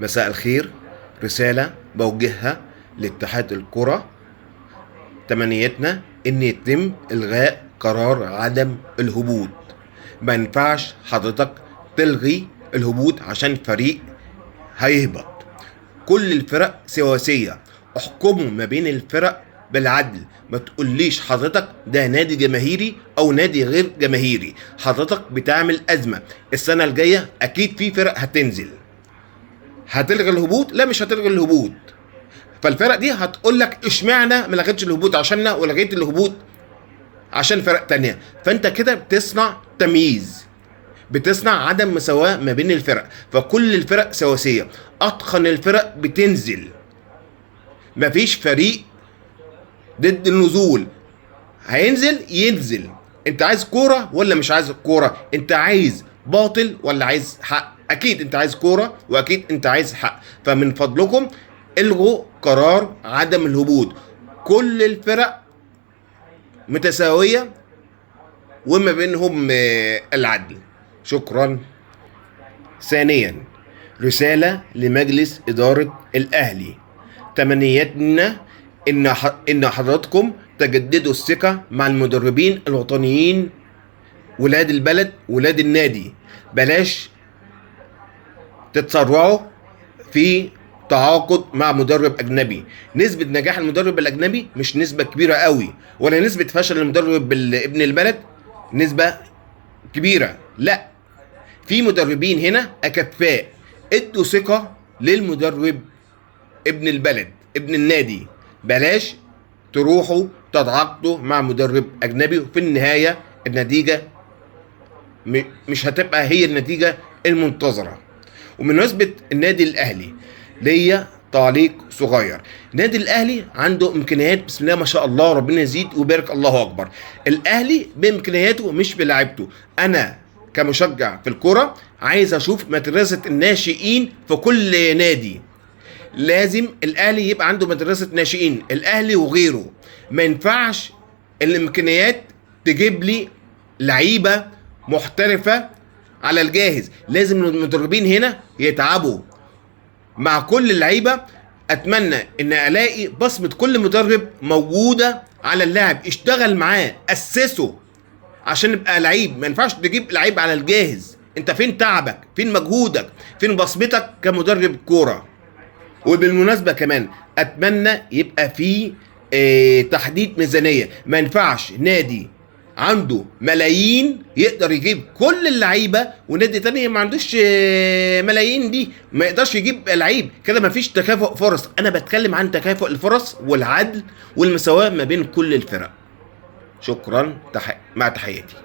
مساء الخير. رسالة بوجهها لاتحاد الكرة. تمنيتنا ان يتم الغاء قرار عدم الهبوط. ما ينفعش حضرتك تلغي الهبوط عشان فريق هيهبط. كل الفرق سواسية، احكموا ما بين الفرق بالعدل. ما تقوليش حضرتك ده نادي جماهيري او نادي غير جماهيري. حضرتك بتعمل ازمة. السنة الجاية اكيد في فرق هتنزل. هتلغي الهبوط؟ لا، مش هتلغي الهبوط. فالفرق دي هتقول لك اشمعنى ما لغيتش الهبوط عشاننا ولغيت الهبوط عشان فرق تانية. فانت كده بتصنع تمييز، بتصنع عدم مساواة ما بين الفرق. فكل الفرق سواسية، اتقن الفرق بتنزل. مفيش فريق ضد النزول. هينزل ينزل. انت عايز كورة ولا مش عايز كورة؟ انت عايز باطل ولا عايز حق؟ اكيد انت عايز كورة واكيد انت عايز حق. فمن فضلكم الغوا قرار عدم الهبوط. كل الفرق متساوية وما بينهم العدل. شكرا. ثانيا، رسالة لمجلس إدارة الأهلي. تمنياتنا إن حضراتكم تجددوا الثقة مع المدربين الوطنيين، ولاد البلد ولاد النادي. بلاش تتسرعوا في تعاقد مع مدرب أجنبي. نسبة نجاح المدرب الأجنبي مش نسبة كبيرة قوي، ولا نسبة فشل المدرب ابن البلد نسبة كبيرة. لا، في مدربين هنا أكفاء. ادوا ثقة للمدرب ابن البلد ابن النادي. بلاش تروحوا تتعاقدوا مع مدرب أجنبي وفي النهاية النتيجة مش هتبقى هي النتيجة المنتظرة. وبمناسبة النادي الأهلي ليا تعليق صغير. النادي الأهلي عنده إمكانيات بسم الله ما شاء الله، ربنا يزيد ويبارك، الله أكبر. الأهلي بإمكانياته مش بلاعيبته. أنا كمشجع في الكرة عايز أشوف مدرسة الناشئين في كل نادي. لازم الأهلي يبقى عنده مدرسة ناشئين، الأهلي وغيره. ما ينفعش الإمكانيات تجيب لي لعيبة محترفة على الجاهز. لازم المدربين هنا يتعبوا مع كل اللعيبة. اتمنى ان الاقي بصمة كل مدرب موجودة على اللاعب، اشتغل معاه، اسسه عشان يبقى لعيب. ما ينفعش تجيب لعيب على الجاهز. انت فين تعبك؟ فين مجهودك؟ فين بصمتك كمدرب كورة؟ وبالمناسبة كمان اتمنى يبقى في تحديد ميزانية. ما ينفعش نادي عنده ملايين يقدر يجيب كل اللعيبه ونادي تاني ما عندوش ملايين دي ما يقدرش يجيب لعيب. كده ما فيش تكافؤ فرص. انا بتكلم عن تكافؤ الفرص والعدل والمساواة ما بين كل الفرق. شكرا. مع تحياتي.